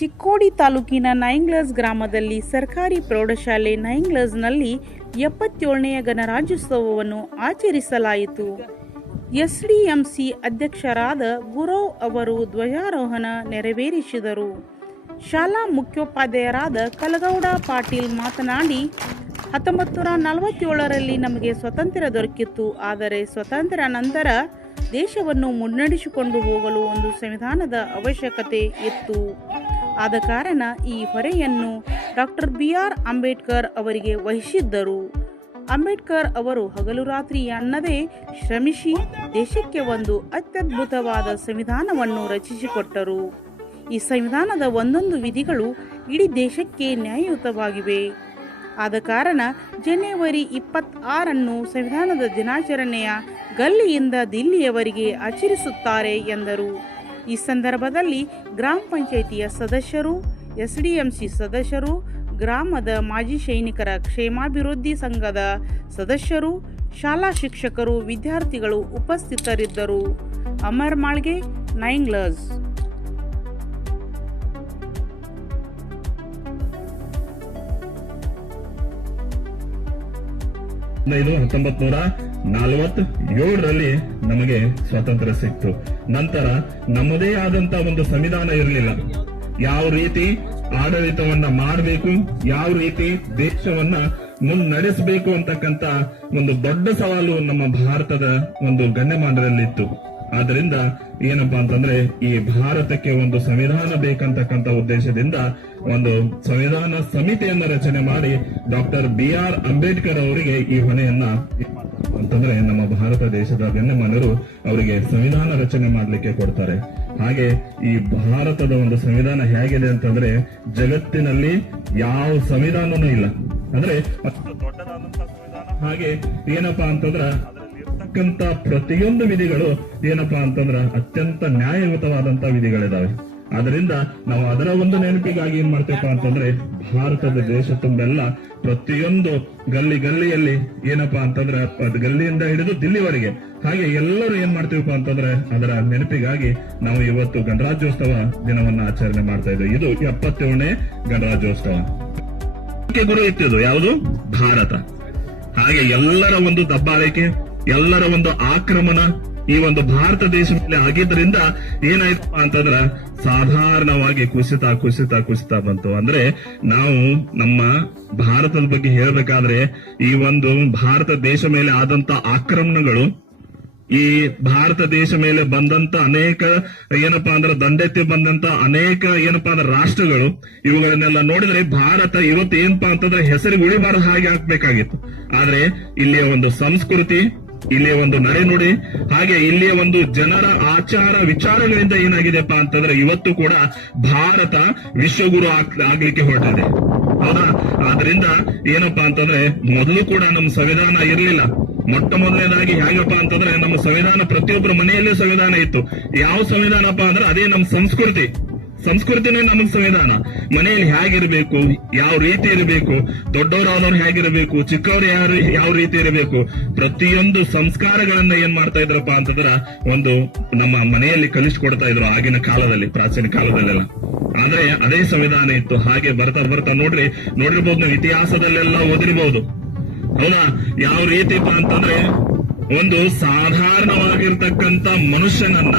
ಚಿಕ್ಕೋಡಿ ತಾಲೂಕಿನ ನೈಂಗ್ಲಸ್ ಗ್ರಾಮದಲ್ಲಿ ಸರ್ಕಾರಿ ಪ್ರೌಢಶಾಲೆ ನೈಂಗ್ಲಸ್ನಲ್ಲಿ 77ನೇ ಗಣರಾಜ್ಯೋತ್ಸವವನ್ನು ಆಚರಿಸಲಾಯಿತು. ಎಸ್ಡಿಎಂಸಿ ಅಧ್ಯಕ್ಷರಾದ ಗುರವ್ ಅವರು ಧ್ವಜಾರೋಹಣ ನೆರವೇರಿಸಿದರು. ಶಾಲಾ ಮುಖ್ಯೋಪಾಧ್ಯಾಯರಾದ ಕಲಗೌಡ ಪಾಟೀಲ್ ಮಾತನಾಡಿ, 1947ರಲ್ಲಿ ನಮಗೆ ಸ್ವಾತಂತ್ರ್ಯ ದೊರಕಿತ್ತು. ಆದರೆ ಸ್ವಾತಂತ್ರ್ಯ ನಂತರ ದೇಶವನ್ನು ಮುನ್ನಡೆಸಿಕೊಂಡು ಹೋಗಲು ಒಂದು ಸಂವಿಧಾನದ ಅವಶ್ಯಕತೆ ಇತ್ತು. ಆದ ಕಾರಣ ಈ ಹೊರೆಯನ್ನು ಡಾಕ್ಟರ್ BR ಅಂಬೇಡ್ಕರ್ ಅವರಿಗೆ ವಹಿಸಿದ್ದರು. ಅಂಬೇಡ್ಕರ್ ಅವರು ಹಗಲು ರಾತ್ರಿ ಎನ್ನದೇ ಶ್ರಮಿಸಿ ದೇಶಕ್ಕೆ ಒಂದು ಅತ್ಯದ್ಭುತವಾದ ಸಂವಿಧಾನವನ್ನು ರಚಿಸಿಕೊಟ್ಟರು. ಈ ಸಂವಿಧಾನದ ಒಂದೊಂದು ವಿಧಿಗಳು ಇಡೀ ದೇಶಕ್ಕೆ ನ್ಯಾಯಯುತವಾಗಿವೆ. ಆದ ಕಾರಣ ಜನವರಿ 26 ಸಂವಿಧಾನದ ದಿನಾಚರಣೆಯ ಗಲ್ಲಿಯಿಂದ ದಿಲ್ಲಿಯವರೆಗೆ ಆಚರಿಸುತ್ತಾರೆ ಎಂದರು. ಈ ಸಂದರ್ಭದಲ್ಲಿ ಗ್ರಾಮ ಪಂಚಾಯಿತಿಯ ಸದಸ್ಯರು, ಎಸ್ಡಿಎಂಸಿ ಸದಸ್ಯರು, ಗ್ರಾಮದ ಮಾಜಿ ಸೈನಿಕರ ಕ್ಷೇಮಾಭಿವೃದ್ಧಿ ಸಂಘದ ಸದಸ್ಯರು, ಶಾಲಾ ಶಿಕ್ಷಕರು, ವಿದ್ಯಾರ್ಥಿಗಳು ಉಪಸ್ಥಿತರಿದ್ದರು. ಅಮರ್ ಮಾಳ್ಗೆ, ನೈಂಗ್ಲಸ್. 1947ರಲ್ಲಿ ನಮಗೆ ಸ್ವಾತಂತ್ರ್ಯ ಸಿಕ್ತು. ನಂತರ ನಮ್ಮದೇ ಆದಂತ ಒಂದು ಸಂವಿಧಾನ ಇರಲಿಲ್ಲ. ಯಾವ ರೀತಿ ಆಡಳಿತವನ್ನ ಮಾಡಬೇಕು, ಯಾವ ರೀತಿ ದೇಶವನ್ನ ಮುನ್ನಡೆಸಬೇಕು ಅಂತಕ್ಕಂತ ಒಂದು ದೊಡ್ಡ ಸವಾಲು ನಮ್ಮ ಭಾರತದ ಒಂದು ಗಣ್ಯಮಾನ್ಯರಲ್ಲಿತ್ತು. ಆದ್ರಿಂದ ಏನಪ್ಪಾ ಅಂತಂದ್ರೆ ಈ ಭಾರತಕ್ಕೆ ಒಂದು ಸಂವಿಧಾನ ಬೇಕಂತಕ್ಕಂತ ಉದ್ದೇಶದಿಂದ ಒಂದು ಸಂವಿಧಾನ ಸಮಿತಿಯನ್ನ ರಚನೆ ಮಾಡಿ ಡಾಕ್ಟರ್ BR ಅಂಬೇಡ್ಕರ್ ಅವರಿಗೆ ಈ ಹೊಣೆಯನ್ನ ಅಂತಂದ್ರೆ ನಮ್ಮ ಭಾರತ ದೇಶದ ಗಣ್ಯಮಾನ್ಯರು ಅವರಿಗೆ ಸಂವಿಧಾನ ರಚನೆ ಮಾಡ್ಲಿಕ್ಕೆ ಕೊಡ್ತಾರೆ. ಹಾಗೆ ಈ ಭಾರತದ ಒಂದು ಸಂವಿಧಾನ ಹೇಗಿದೆ ಅಂತಂದ್ರೆ ಜಗತ್ತಿನಲ್ಲಿ ಯಾವ ಸಂವಿಧಾನನೂ ಇಲ್ಲ. ಅಂದ್ರೆ ಅಷ್ಟು ದೊಡ್ಡದಾದಂತಹ ಸಂವಿಧಾನ. ಹಾಗೆ ಏನಪ್ಪಾ ಅಂತಂದ್ರ ಅದರಲ್ಲಿರ್ತಕ್ಕಂತ ಪ್ರತಿಯೊಂದು ವಿಧಿಗಳು ಏನಪ್ಪಾ ಅಂತಂದ್ರ ಅತ್ಯಂತ ನ್ಯಾಯಯುತವಾದಂತಹ ವಿಧಿಗಳಿದಾವೆ. ಆದ್ರಿಂದ ನಾವು ಅದರ ಒಂದು ನೆನಪಿಗಾಗಿ ಏನ್ ಮಾಡ್ತೇವಪ್ಪ ಅಂತಂದ್ರೆ ಭಾರತದ ದೇಶ ತುಂಬೆಲ್ಲ ಪ್ರತಿಯೊಂದು ಗಲ್ಲಿಯಲ್ಲಿ ಏನಪ್ಪಾ ಅಂತಂದ್ರೆ ಗಲ್ಲಿಯಿಂದ ಹಿಡಿದು ದಿಲ್ಲಿವರೆಗೆ ಹಾಗೆ ಎಲ್ಲರೂ ಏನ್ ಮಾಡ್ತೀವಪ್ಪ ಅಂತಂದ್ರೆ ಅದರ ನೆನಪಿಗಾಗಿ ನಾವು ಇವತ್ತು ಗಣರಾಜ್ಯೋತ್ಸವ ದಿನವನ್ನ ಆಚರಣೆ ಮಾಡ್ತಾ ಇದ್ದೇವೆ. ಇದು 77ನೇ ಗಣರಾಜ್ಯೋತ್ಸವ. ಗುರು ಇತ್ತಿದು ಯಾವುದು? ಭಾರತ. ಹಾಗೆ ಎಲ್ಲರ ಒಂದು ದಬ್ಬಾಳಿಕೆ, ಎಲ್ಲರ ಒಂದು ಆಕ್ರಮಣ ಈ ಒಂದು ಭಾರತ ದೇಶ ಮೇಲೆ ಆಗಿದ್ರಿಂದ ಏನಾಯ್ತಪ್ಪ ಅಂತಂದ್ರ ಸಾಧಾರಣವಾಗಿ ಕುಸಿತ ಬಂತು. ಅಂದ್ರೆ ನಾವು ನಮ್ಮ ಭಾರತದ ಬಗ್ಗೆ ಹೇಳಬೇಕಾದ್ರೆ ಈ ಒಂದು ಭಾರತ ದೇಶ ಮೇಲೆ ಆದಂತ ಆಕ್ರಮಣಗಳು, ಈ ಭಾರತ ದೇಶ ಮೇಲೆ ಬಂದಂತ ಅನೇಕ ಏನಪ್ಪಾ ಅಂದ್ರೆ ದಂಡೆತ್ತಿ ಬಂದಂತ ಅನೇಕ ಏನಪ್ಪಾ ಅಂದ್ರೆ ರಾಷ್ಟ್ರಗಳು, ಇವುಗಳನ್ನೆಲ್ಲ ನೋಡಿದ್ರೆ ಭಾರತ ಇವತ್ತು ಏನಪ್ಪಾ ಅಂತಂದ್ರೆ ಹೆಸರಿಗೆ ಉಳಿಬಾರದು ಹಾಗೆ ಆಗ್ಬೇಕಾಗಿತ್ತು. ಆದ್ರೆ ಇಲ್ಲಿಯ ಒಂದು ಸಂಸ್ಕೃತಿ, ಇಲ್ಲಿಯ ಒಂದು ನಡೆನುಡಿ, ಹಾಗೆ ಇಲ್ಲಿಯ ಒಂದು ಜನರ ಆಚಾರ ವಿಚಾರಗಳಿಂದ ಏನಾಗಿದೆಪ್ಪ ಅಂತಂದ್ರೆ ಇವತ್ತು ಕೂಡ ಭಾರತ ವಿಶ್ವಗುರು ಆಗ್ಲಿಕ್ಕೆ ಹೊರಟಿದೆ. ಹೌದಾ? ಆದ್ರಿಂದ ಏನಪ್ಪಾ ಅಂತಂದ್ರೆ ಮೊದಲು ಕೂಡ ನಮ್ಮ ಸಂವಿಧಾನ ಇರಲಿಲ್ಲ. ಮೊಟ್ಟ ಮೊದಲನೇದಾಗಿ ಹೇಗಪ್ಪ ಅಂತಂದ್ರೆ ನಮ್ಮ ಸಂವಿಧಾನ ಪ್ರತಿಯೊಬ್ಬರ ಮನೆಯಲ್ಲೂ ಸಂವಿಧಾನ ಇತ್ತು. ಯಾವ ಸಂವಿಧಾನಪ್ಪ ಅಂದ್ರೆ ಅದೇ ನಮ್ಮ ಸಂಸ್ಕೃತಿನೇ ನಮಗ್ ಸಂವಿಧಾನ. ಮನೆಯಲ್ಲಿ ಹೇಗಿರ್ಬೇಕು, ಯಾವ ರೀತಿ ಇರಬೇಕು, ದೊಡ್ಡವರಾದವ್ರು ಹೇಗಿರಬೇಕು, ಚಿಕ್ಕವರು ಯಾವ ರೀತಿ ಇರಬೇಕು, ಪ್ರತಿಯೊಂದು ಸಂಸ್ಕಾರಗಳನ್ನ ಏನ್ ಮಾಡ್ತಾ ಇದ್ರಪ್ಪ ಅಂತಂದ್ರ ಒಂದು ನಮ್ಮ ಮನೆಯಲ್ಲಿ ಕಲಿಸ್ಕೊಡ್ತಾ ಇದ್ರು ಆಗಿನ ಕಾಲದಲ್ಲಿ, ಪ್ರಾಚೀನ ಕಾಲದಲ್ಲೆಲ್ಲ. ಆದ್ರೆ ಅದೇ ಸಂವಿಧಾನ ಇತ್ತು. ಹಾಗೆ ಬರ್ತಾ ನೋಡಿರ್ಬೋದು, ನಾವು ಇತಿಹಾಸದಲ್ಲೆಲ್ಲ ಓದಿರ್ಬಹುದು. ಹೌದಾ? ಯಾವ ರೀತಿಪ್ಪ ಅಂತಂದ್ರೆ ಒಂದು ಸಾಧಾರಣವಾಗಿರ್ತಕ್ಕಂಥ ಮನುಷ್ಯನನ್ನ,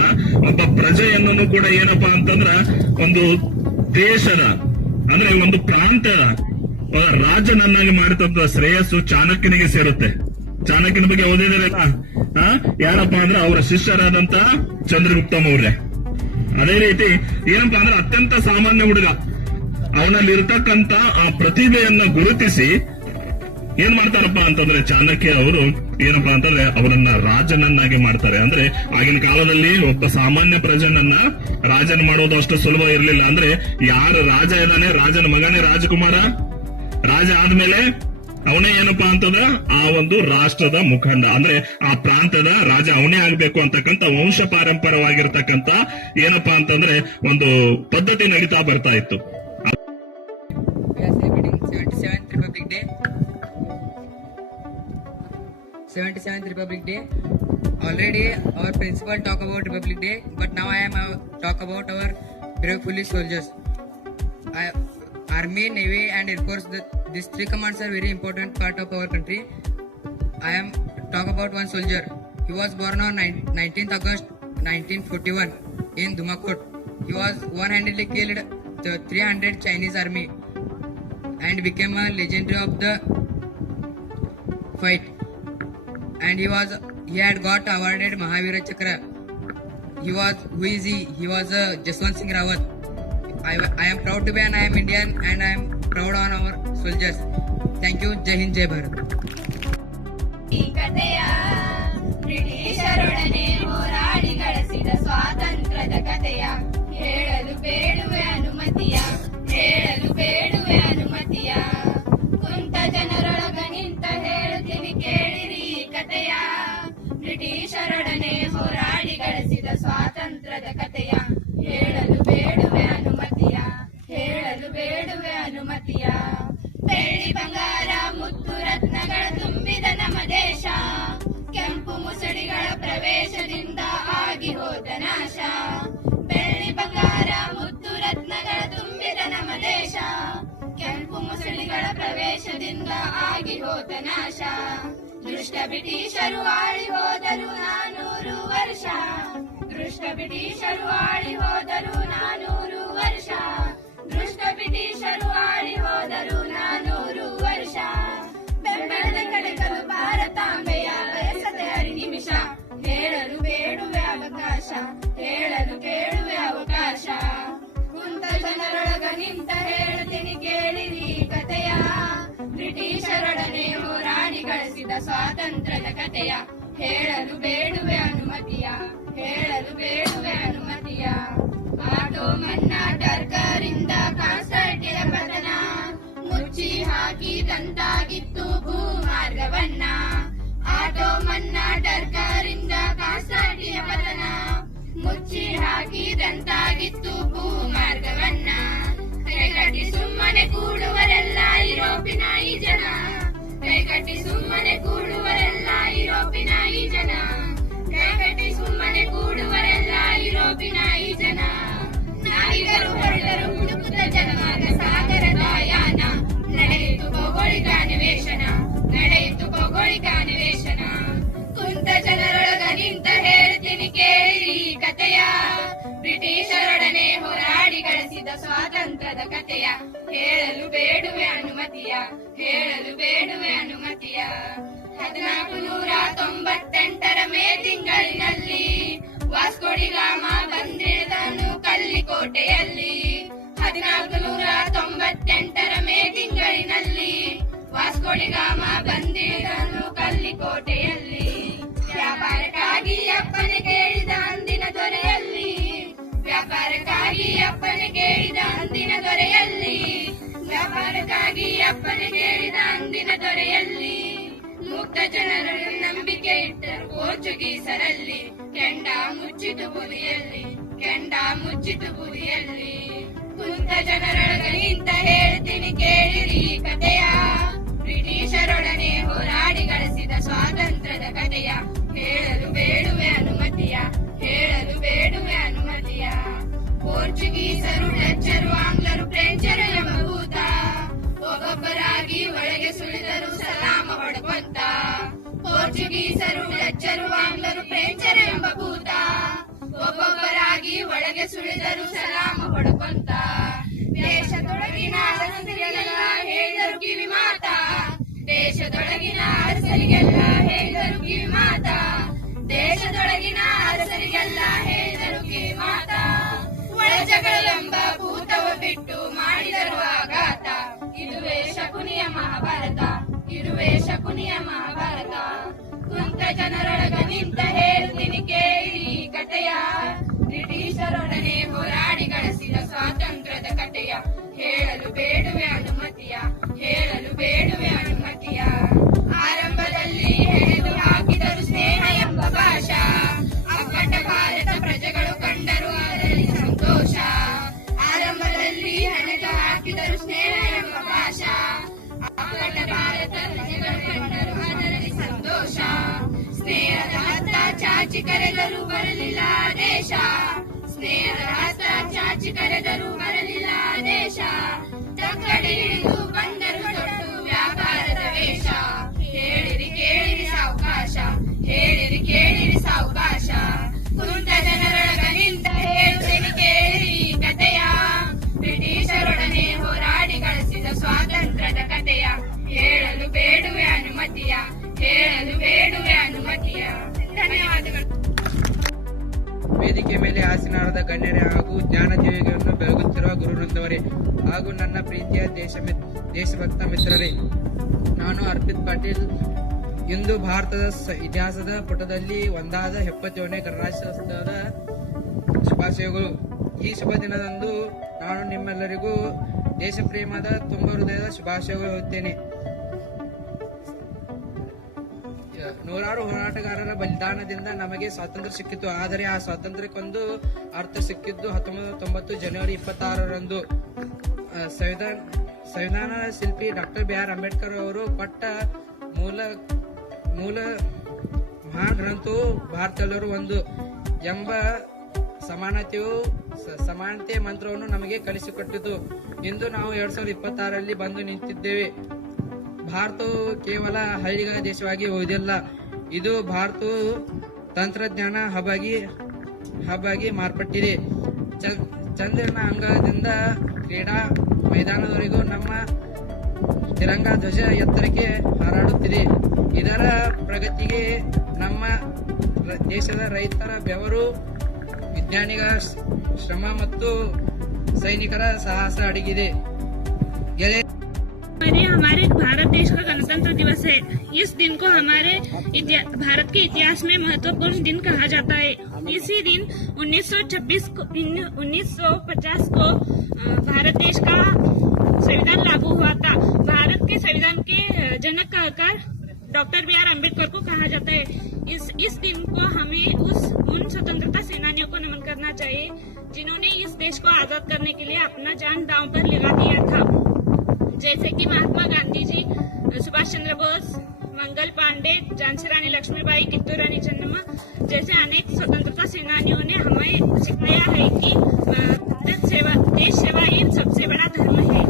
ಒಬ್ಬ ಪ್ರಜೆಯನ್ನು ಕೂಡ ಏನಪ್ಪಾ ಅಂತಂದ್ರ ಒಂದು ದೇಶದ ಅಂದ್ರೆ ಒಂದು ಪ್ರಾಂತ್ಯದ ರಾಜನನ್ನಾಗಿ ಮಾಡಿದಂತ ಶ್ರೇಯಸ್ಸು ಚಾಣಕ್ಯನಿಗೆ ಸೇರುತ್ತೆ. ಚಾಣಕ್ಯನ ಬಗ್ಗೆ ಓದಿದಿರಲ್ಲ? ಯಾರಪ್ಪ ಅಂದ್ರೆ ಅವರ ಶಿಷ್ಯರಾದಂತ ಚಂದ್ರಗುಪ್ತ ಮೌರ್ಯ. ಅದೇ ರೀತಿ ಏನಪ್ಪಾ ಅಂದ್ರೆ ಅತ್ಯಂತ ಸಾಮಾನ್ಯ ಹುಡುಗ, ಅವನಲ್ಲಿ ಇರ್ತಕ್ಕಂತ ಆ ಪ್ರತಿಭೆಯನ್ನ ಗುರುತಿಸಿ ಏನ್ ಮಾಡ್ತಾರಪ್ಪ ಅಂತಂದ್ರೆ ಚಾಣಕ್ಯ ಅವರು ಏನಪ್ಪಾ ಅಂತಂದ್ರೆ ಅವರನ್ನ ರಾಜನನ್ನಾಗಿ ಮಾಡ್ತಾರೆ. ಅಂದ್ರೆ ಆಗಿನ ಕಾಲದಲ್ಲಿ ಒಬ್ಬ ಸಾಮಾನ್ಯ ಪ್ರಜನನ್ನ ರಾಜನ ಮಾಡೋದು ಅಷ್ಟು ಸುಲಭ ಇರಲಿಲ್ಲ. ಅಂದ್ರೆ ಯಾರು ರಾಜ ಇದ್ದಾನೆ, ರಾಜನ ಮಗನೇ ರಾಜಕುಮಾರ, ರಾಜ ಆದ್ಮೇಲೆ ಅವನೇ ಏನಪ್ಪಾ ಅಂತಂದ್ರೆ ಆ ಒಂದು ರಾಷ್ಟ್ರದ ಮುಖಂಡ, ಅಂದ್ರೆ ಆ ಪ್ರಾಂತದ ರಾಜ ಅವನೇ ಆಗ್ಬೇಕು ಅಂತಕ್ಕಂಥ ವಂಶ ಪಾರಂಪರವಾಗಿರ್ತಕ್ಕಂಥ ಏನಪ್ಪಾ ಅಂತಂದ್ರೆ ಒಂದು ಪದ್ಧತಿ ನಡೀತಾ ಬರ್ತಾ ಇತ್ತು. 77th Republic Day. Already our principal talk about Republic Day, but now I am talk about our brave police soldiers. Army, Navy and Air Force. These three commands are very important part of our country. I am talk about one soldier. He was born on 19th August 1941 in Dumakot. He was one-handedly killed the 300 Chinese army and became a legendary of the fight. And he had got awarded Mahavira Chakra. Who is he? He was Jaswant Singh Rawat. I am proud to be an I am Indian and I am proud on our soldiers. Thank you. Jai Hind, Jai Bharat. ಈ ಕಥೆಯ ಬ್ರಿಟಿಷರೊಡನೆ ಹೋರಾಡಿ ಗಳಿಸಿದ ಸ್ವಾತಂತ್ರ್ಯದ ಕಥೆಯ ಹೇಳಲು ಬೇಡುವೆ ಅನುಮತಿಯ ಕುಂತ ಜನರೊಳಗ ನಿಂತ ಹೇಳುತ್ತೀನಿ ಕೇಳಿರಿ ಈ ಕಥೆಯ ಬ್ರಿಟಿಷರೊಡನೆ ಹೋರಾಡಿ ಗಳಿಸಿದ ಸ್ವಾತಂತ್ರ್ಯದ ಕಥೆಯ ಹೇಳಲು ಬೇಡುವೆ ಅನುಮತಿಯ ಬೆಳ್ಳಿ ಬಂಗಾರ ಮುತ್ತು ರತ್ನಗಳ ತುಂಬಿದ ನಮ್ಮ ದೇಶ ಕೆಂಪು ಮುಸುಡಿಗಳ ಪ್ರವೇಶದಿಂದ ಆಗಿ ಹೋದ ನಾಶ ಬೆಳ್ಳಿ ಬಂಗಾರ ಮುತ್ತು ರತ್ನಗಳ ತುಂಬಿದ ನಮ್ಮ ದೇಶ ಕೆಂಪು ಮುಸುಡಿಗಳ ಪ್ರವೇಶದಿಂದ ಆಗಿ ಹೋದ ನಾಶ ದುಷ್ಟ ಬ್ರಿಟಿಷರು ಆಳಿ ಹೋದರು 400 ವರ್ಷ ದುಷ್ಟ ಬ್ರಿಟಿಷರು ಆಳಿ ಹೋದರು 400 ವರ್ಷ ದುಷ್ಟ ಬ್ರಿಟಿಷರು ಆಳಿ ಹೋದರು 400 ವರ್ಷ ಬೆಂಬಲದ ಕಡೆಗಲು ಭಾರತಾಂಬೆಯ ಬಯಸದೆ ಹರಿ ನಿಮಿಷ ಹೇಳಲು ಬೇಡುವೆ ಅವಕಾಶ ಕುಂತ ಜನರೊಳಗ ನಿಂತ ಹೇಳುತ್ತೀನಿ ಕೇಳಿರಿ ಕಥೆಯ ಬ್ರಿಟಿಷರೊಡನೆ ಹೋರಾಡಿ ಗಳಿಸಿದ ಸ್ವಾತಂತ್ರ್ಯದ ಕಥೆಯ ಹೇಳಲು ಬೇಡುವೆ ಅನುಮತಿಯ ಆಟೋ ಮನ್ನಾ ಟರ್ಕರಿಂದ ಕಾನ್ಸ್ಟಂಟಿನ ಪತನ ಮುಚ್ಚಿ ಹಾಕಿದಂತಾಗಿತ್ತು ಭೂಮಾರ್ಗವನ್ನ ಆಟೋ ಮನ್ನಾ ಟರ್ಕರಿಂದ ಕಾನ್ಸ್ಟಂಟಿನ ಪತನ ಮುಚ್ಚಿ ಹಾಕಿದಂತಾಗಿತ್ತು ಭೂಮಾರ್ಗವನ್ನ ಕೈಗಟ್ಟಿ ಸುಮ್ಮನೆ ಕೂಡುವರೆಲ್ಲ ಯುರೋಪಿನ ಈ ಜನ ಕೈಗಟ್ಟಿ ಸುಮ್ಮನೆ ಕೂಡುವರೆಲ್ಲ ಯುರೋಪಿನ ಈ ಜನ ಕೈಗಟ್ಟಿ ಸುಮ್ಮನೆ ಕೂಡುವರೆಲ್ಲ ಯುರೋಪಿನ ಈ ಜನ ನಾಯಿಗರು ಹೊರಟರು ಹುಡುಕುತ್ತ ಜನಮಾರ್ಗ ಸಾಗರದ ಯಾನ ನಡೆಯಿತು ಭೌಗೋಳಿಕ ಅನ್ವೇಷಣ ಕುಂತ ಜನರೊಳಗ ನಿಂತ ಹೇಳ್ತೀನಿ ಕೇಳಿರಿ ಕಥೆಯ ಬ್ರಿಟಿಷರೊಡನೆ ಹೋರಾಡಿ ಗಳಿಸಿದ ಸ್ವಾತಂತ್ರ್ಯದ ಕಥೆಯ ಹೇಳಲು ಬೇಡುವೆ ಅನುಮತಿಯ 1498 ಮೇ ತಿಂಗಳಿನಲ್ಲಿ ವಾಸ್ಕೋಡಿ ಗಾಮ ಬಂದಿಳಿದನು ಕಲ್ಲಿಕೋಟೆಯಲ್ಲಿ 1498 ಮೇ ತಿಂಗಳಿನಲ್ಲಿ ವಾಸ್ಕೋಡಿ ಗಾಮ ಬಂದಿಳಿದನು ಕಲ್ಲಿಕೋಟೆಯಲ್ಲಿ ವ್ಯಾಪಾರಕ್ಕಾಗಿ ಅಪ್ಪನೆ ಕೇಳಿದ ಅಂದಿನ ದೊರೆಯಲ್ಲಿ ಮುಕ್ತ ಜನರನ್ನು ನಂಬಿಕೆ ಇಟ್ಟರು ಪೋರ್ಚುಗೀಸರಲ್ಲಿ ಕೆಂಡ ಮುಚ್ಚಿತು ಬುದಿಯಲ್ಲಿ ಕುಂತ ಜನರೊಳಗ ನಿಂತ ಹೇಳ್ತೀನಿ ಕೇಳಿರಿ ಕಥೆಯ ಬ್ರಿಟಿಷರೊಡನೆ ಹೋರಾಡಿ ಗಳಿಸಿದ ಸ್ವಾತಂತ್ರ್ಯದ ಕಥೆಯ ಹೇಳಲು ಬೇಡುವೆ ಅನುಮತಿಯ ಪೋರ್ಚುಗೀಸರು ಡಚ್ಚರು ಆಂಗ್ಲರು ಫ್ರೆಂಚರು ಎಂಬ ಭೂತ ಒಬ್ಬೊಬ್ಬರಾಗಿ ಒಳಗೆ ಸುಳಿದರು ಸಲಾಮ ಹೊಡಕೊಂತ ಪೋರ್ಚುಗೀಸರು ಡಚ್ಚರು ಆಂಗ್ಲರು ಫ್ರೆಂಚರು ಎಂಬ ಭೂತ ಒಬ್ಬೊಬ್ಬರಾಗಿ ಒಳಗೆ ಸುಳಿದರು ಸಲಾಮ ಹೊಡಕೊಂತ ದೇಶದೊಳಗಿನ ಅರಸರಿಗೆಲ್ಲ ಹೇಳಿದರು ಕಿವಿ ಮಾತ ದೇಶದೊಳಗಿನ ಅರಸರಿಗೆಲ್ಲ ಹೇಳಿದರು ಕಿವಿ ಮಾತ ದೇಶದೊಳಗಿನ ಅರಸರಿಗೆಲ್ಲ ಹೇಳಿದರು ಕಿವಿ ಮಾತ ಒಳ ಜಗಳವೆಂಬ ಭೂತವ ಬಿಟ್ಟು ಮಾಡಿದರು ಆಘಾತ ಇದುವೇ ಶಕುನಿಯ ಮಹಾಭಾರತ ಕುಂತ ಜನರೊಳಗ ನಿಂತ ಹೇಳ್ತೀನಿ ಕೇಳಿ ಕಥೆಯ ಬ್ರಿಟಿಷರೊಡನೆ ಹೋರಾಡಿ ಗಳಿಸಿದ ಸ್ವಾತಂತ್ರ್ಯದ ಕಥೆಯ ಹೇಳಲು ಬೇಡುವೆ ಅನುಮತಿಯ ಆರಂಭದಲ್ಲಿ ಹೆಣೆದು ಹಾಕಿದರು ಸ್ನೇಹ ಎಂಬ ಭಾಷಾ ಅಪ್ಪಟ ಭಾರತ ಪ್ರಜೆಗಳು ಕಂಡರು ಅದರಲ್ಲಿ ಸಂತೋಷ ಆರಂಭದಲ್ಲಿ ಹೆಣೆದು ಹಾಕಿದರು ಸ್ನೇಹ ಎಂಬ ಭಾಷಾ ಅಪ್ಪಟ ಭಾರತ ಪ್ರಜೆಗಳು ಕಂಡರು ಅದರಲ್ಲಿ ಸಂತೋಷ ಸ್ನೇಹದ ಹಸ್ತ ಚಾಚಿ ಕರೆದರೂ ಬರಲಿಲ್ಲ ದೇಶ ಹಿಡಿದು ಬಂದರು ದೊಡ್ಡ ವ್ಯಾಪಾರದ ವೇಷ. ಹೇಳಿರಿ ಕೇಳಿರಿ ಸಾವಕಾಶ, ಹೇಳಿರಿ ಕೇಳಿರಿ ಸಾವಕಾಶ. ಕುಂತ ಜನರೊಳಗ ನಿಂತ ಹೇಳುತ್ತೇನೆ ಕೇಳಿರಿ ಈ ಕಥೆಯ. ಬ್ರಿಟಿಷರೊಡನೆ ಹೋರಾಡಿ ಗಳಿಸಿದ ಸ್ವಾತಂತ್ರ್ಯದ ಕಥೆಯ. ಹೇಳಲು ಬೇಡುವೆ ಅನುಮತಿಯ, ಹೇಳಲು ಬೇಡುವೆ ಅನುಮತಿಯ. ಧನ್ಯವಾದಗಳು. ವೇದಿಕೆ ಮೇಲೆ ಆಸೀನರಾದ ಗಣ್ಯರೇ ಹಾಗೂ ಜ್ಞಾನಜೀವಿಗಳನ್ನು ಬೆಳಗುತ್ತಿರುವ ಗುರುವೃಂದವರೇ ಹಾಗೂ ನನ್ನ ಪ್ರೀತಿಯ ದೇಶಭಕ್ತ ಮಿತ್ರರೇ, ನಾನು ಅರ್ಪಿತ್ ಪಾಟೀಲ್. ಇಂದು ಭಾರತದ ಇತಿಹಾಸದ ಪುಟದಲ್ಲಿ ಒಂದಾದ 77ನೇ ಗಣರಾಜ್ಯೋತ್ಸವದ ಶುಭಾಶಯಗಳು. ಈ ಶುಭ ದಿನದಂದು ನಾನು ನಿಮ್ಮೆಲ್ಲರಿಗೂ ದೇಶ ಪ್ರೇಮದ ತುಂಬ ಹೃದಯದ ಶುಭಾಶಯಗಳು ಹೇಳುತ್ತೇನೆ. ನೂರಾರು ಹೋರಾಟಗಾರರ ಬಲಿದಾನದಿಂದ ನಮಗೆ ಸ್ವಾತಂತ್ರ್ಯ ಸಿಕ್ಕಿತು. ಆದರೆ ಆ ಸ್ವಾತಂತ್ರ್ಯಕ್ಕೊಂದು ಅರ್ಥ ಸಿಕ್ಕಿದ್ದು 1990 ಜನವರಿ 26ರಂದು. ಸಂವಿಧಾನ ಶಿಲ್ಪಿ ಡಾಕ್ಟರ್ ಬಿ ಆರ್ ಅಂಬೇಡ್ಕರ್ ಅವರು ಕೊಟ್ಟ ಮೂಲ ಮಹಾನ್ ಗ್ರಂಥವು ಭಾರತದಲ್ಲರೂ ಒಂದು ಎಂಬ ಸಮಾನತೆ ಮಂತ್ರವನ್ನು ನಮಗೆ ಕಲಿಸಿಕೊಟ್ಟಿತು. ಇಂದು ನಾವು 2026ರಲ್ಲಿ ಬಂದು ನಿಂತಿದ್ದೇವೆ. ಭಾರತವು ಕೇವಲ ಹಳ್ಳಿಗಳ ದೇಶವಾಗಿ ಉಳಿದಿಲ್ಲ, ಇದು ಭಾರತವು ತಂತ್ರಜ್ಞಾನ ಹಬ್ ಆಗಿ ಮಾರ್ಪಟ್ಟಿದೆ. ಚಂದ್ರನ ಅಂಗಳದಿಂದ ಕ್ರೀಡಾ ಮೈದಾನದವರೆಗೂ ನಮ್ಮ ತಿರಂಗ ಧ್ವಜ ಎತ್ತರಕ್ಕೆ ಹಾರಾಡುತ್ತಿದೆ. ಇದರ ಪ್ರಗತಿಗೆ ನಮ್ಮ ದೇಶದ ರೈತರ ಬೆವರು, ವಿಜ್ಞಾನಿಗಳ ಶ್ರಮ ಮತ್ತು ಸೈನಿಕರ ಸಾಹಸ ಅಡಗಿದೆ. हमारे भारत देश का गणतंत्र दिवस है। इस दिन को हमारे भारत के इतिहास में महत्वपूर्ण दिन कहा जाता है। इसी दिन 1950 को भारत देश का संविधान लागू हुआ था। भारत के संविधान के जनक कहकर डॉक्टर बी आर अम्बेडकर को कहा जाता है। इस दिन को हमें उन स्वतंत्रता सेनानियों को नमन करना चाहिए जिन्होंने इस देश को आजाद करने के लिए अपना जान दांव पर लगा दिया था, जैसे कि महात्मा गांधी जी, सुभाष चंद्र बोस, मंगल पांडे, झांसी रानी लक्ष्मीबाई, कित्तूर रानी चन्नम्मा जैसे अनेक स्वतंत्रता सेनानियों ने हमें सिखाया है कि देश सेवा ही सबसे बड़ा धर्म है।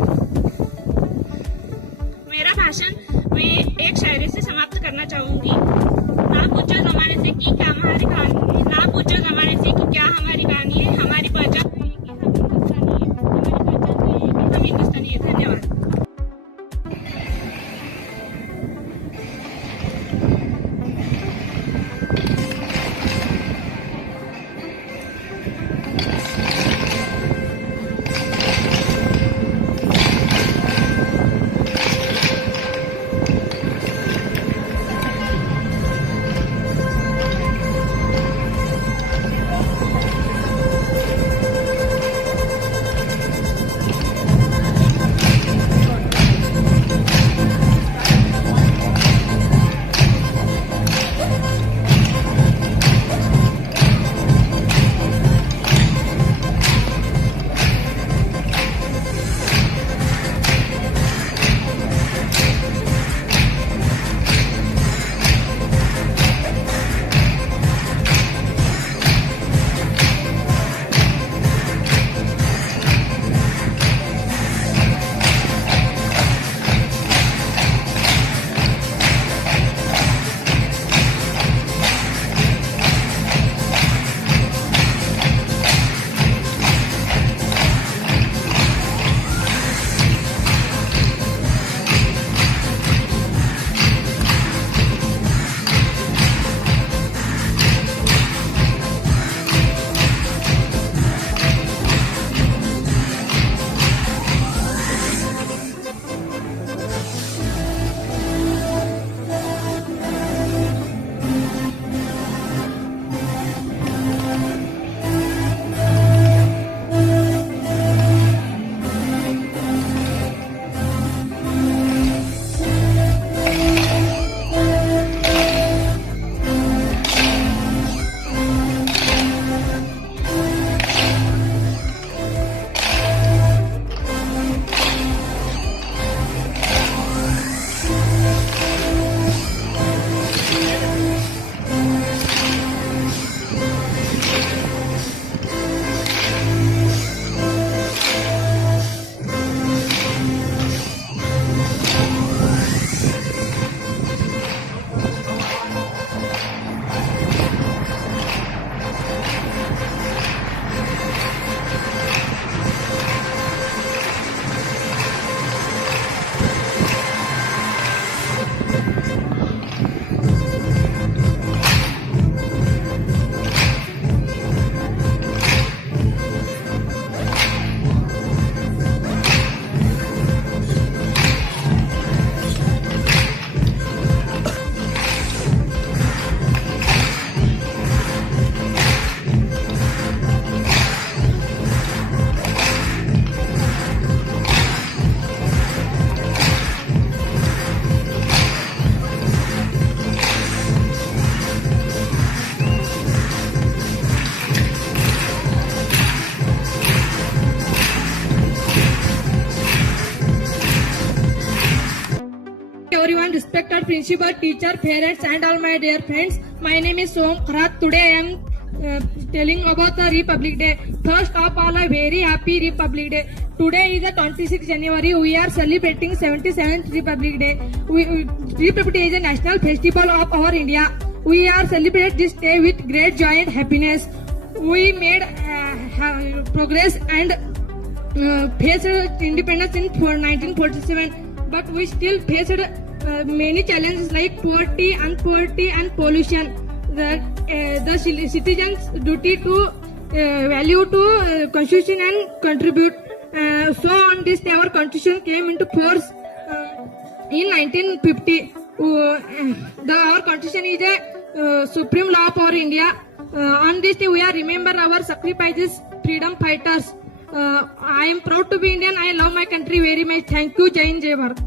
मेरा भाषण मैं एक शायरी से समाप्त करना चाहूंगी। ना पूछो जमाने से कि क्या हमारी कहानी है, ना पूछो जमाने से कि क्या हमारी कहानी है, हमारी पहचान है कि हम हिंदुस्तानी है। धन्यवाद। respected principal, teacher, parents, and all my dear friends. My name is Som Kharat. Today I am telling about the Republic Day. First of all, a very happy Republic Day. Today is the 26th January. We are celebrating 77th Republic Day. Republic Day is a national festival of our India. We are celebrate this day with great joy and happiness. We made progress and faced independence in 1947, but we still faced many challenges like poverty and pollution. The citizens' duty to value to constitution and contribute. So on this day, our constitution came into force in 1950. Our constitution is a supreme law for India. On this day, we are remember our sacrifices, freedom fighters. I am proud to be Indian. I love my country very much. Thank you. Jai Hind, Jai Bharat.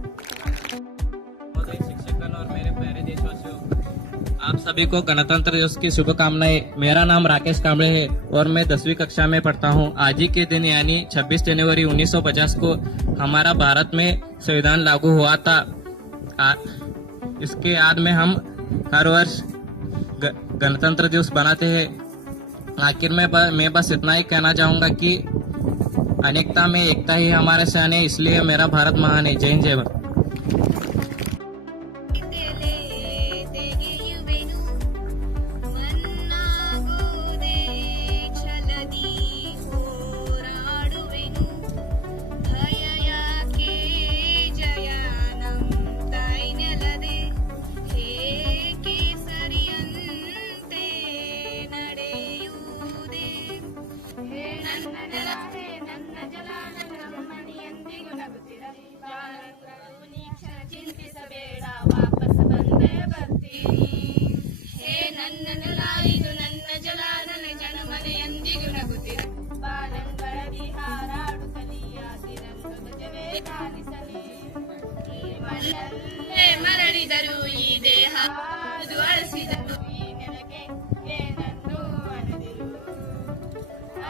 शिक्षकगण और मेरे प्यारे देशवासियों, आप सभी को गणतंत्र दिवस की शुभकामनाएं। मेरा नाम राकेश कांबळे है और मैं 10वीं कक्षा में पढ़ता हूं। आज ही के दिन यानी 26 जनवरी 1950 को हमारा भारत में संविधान लागू हुआ था। इसके याद में हम हर वर्ष गणतंत्र दिवस बनाते हैं। आखिर में मैं बस इतना ही कहना चाहूंगा कि अनेकता में एकता ही हमारे शान है, इसलिए मेरा भारत महान है। जय हिंद, जय भारत। ತೆಗೆಯುವೆನು ಮನ್ನಾಗುವುದೇ ಛಲದಿ ಹೋರಾಡುವೆನು ಭಯ ಯಾಕೆ ಜಯ ನಮ್ಮದೈನಲದೆ ಹೇಗೆ ಸರಿಯಂತೆ ನಡೆಯುವುದೇ ಹೇ ನನ್ನ ನೆಲ ಹೇ ನನ್ನ ಜಲ ನನ್ನ ಮನೆಯೆಂದಿಗೂ ನಗುತ್ತಿರಲಿ ಬಾಲಕರು ನೀಕ್ಷ ಚಿಂತಿಸಬೇಡ ವಾಪಸ್ ಬಂದೇ ಬರ್ತೀನಿ ಹೇ ನನ್ನ ನೆಲ ಇದು ನನ್ನ ಜಲ ನನ್ನ ಜನಮನೆಯೆಂದಿಗೂ ನಗುತ್ತಿರಲಿ ಬಾಲಂಗಳದಿ ಹಾರಾಡುತ್ತಲಿ ಆಸಿರನ್ನು ಧ್ವಜವೇ ಕಾಣಿಸಲಿ ಈ ಮಣ್ಣಲ್ಲೇ ಮರಳಿದರು ಈ ದೇಹ ಅದು ಅಳಿಸಿದರು ಈ ನೆಲಕ್ಕೆ ಏನನ್ನು ಅಣದಿರು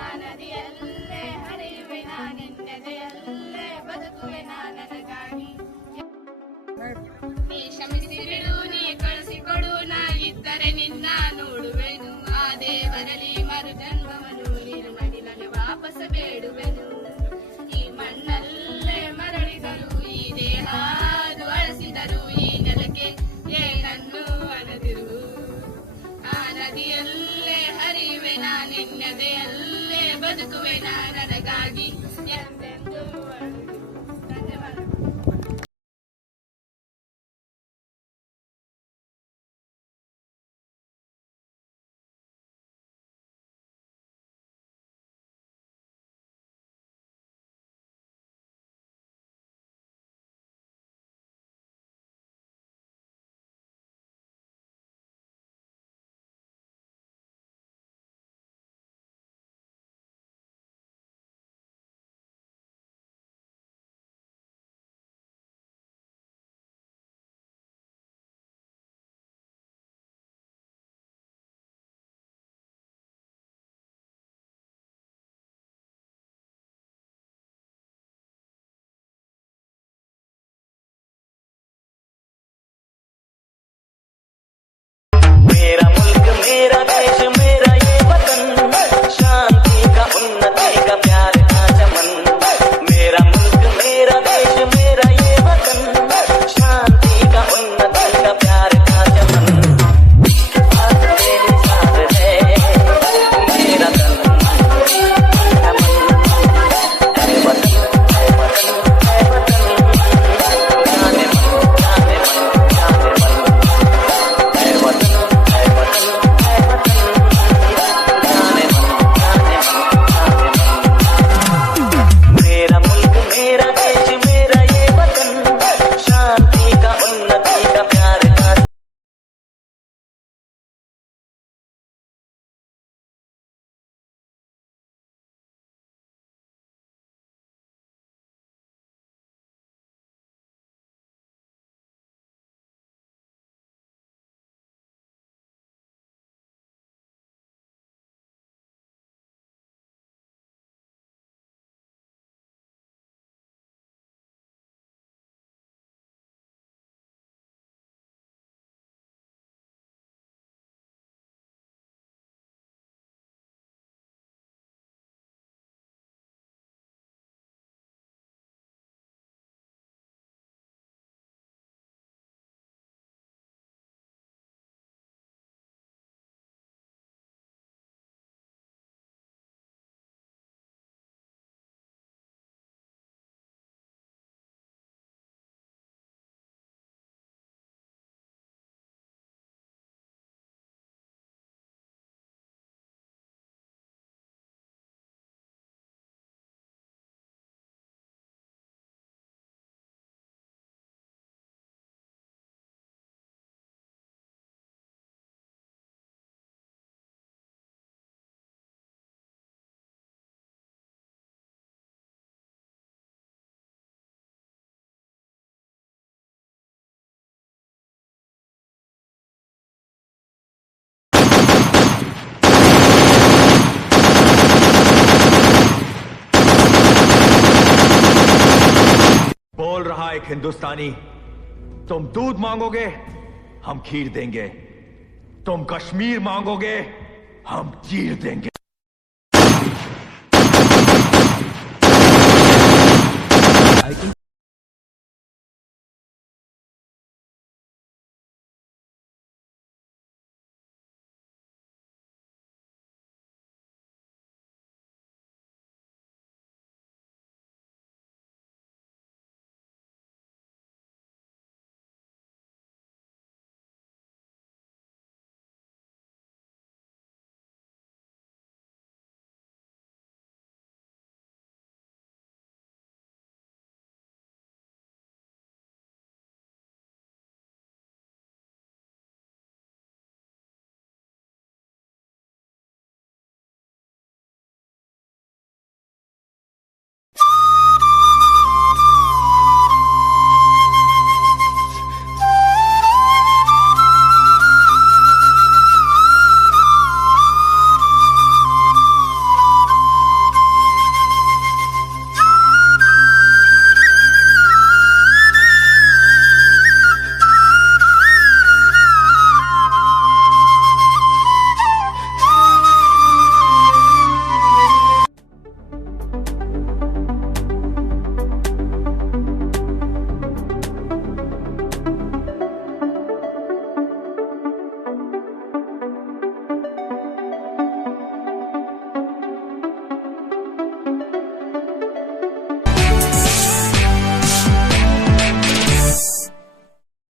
ಆ ನದಿಯಲ್ಲೇ ಹರಿಯುವೆ ನಾನೆನ್ನೆದೆಯಲ್ಲೇ ಬದುಕುವೆ ನನಗಾಗಿ ನೀ ಕ್ಷಮಿಸಿಬಿಡು ನೀ ಕಳಿಸಿಕೊಡು ನಾ ಇದ್ದರೆ ನಿನ್ನ ನೋಡುವೆನು ಆ ದೇವರಲ್ಲಿ ಮರುಜನ್ಮವನು ನೀನು ಮಡಿಲಲ್ಲಿ ವಾಪಸ್ ಬೇಡುವೆನು ಈ ಮಣ್ಣಲ್ಲೇ ಮರಳಿದರು ಈ ದೇಹ ಅದು ಅಳಿಸಿದರು ಈ ನೆಲಕ್ಕೆ ಏನನ್ನು ಅಣದಿರು ಆ ನದಿಯಲ್ಲೇ ಹರಿಯುವೆ ನಾನೆನ್ನೆದೆಯಲ್ಲೇ ಬದುಕುವೆ ನನಗಾಗಿ ಎಂದೆಂದೂ बोल रहा एक हिंदुस्तानी, तुम दूध मांगोगे हम खीर देंगे, तुम कश्मीर मांगोगे हम चीर देंगे।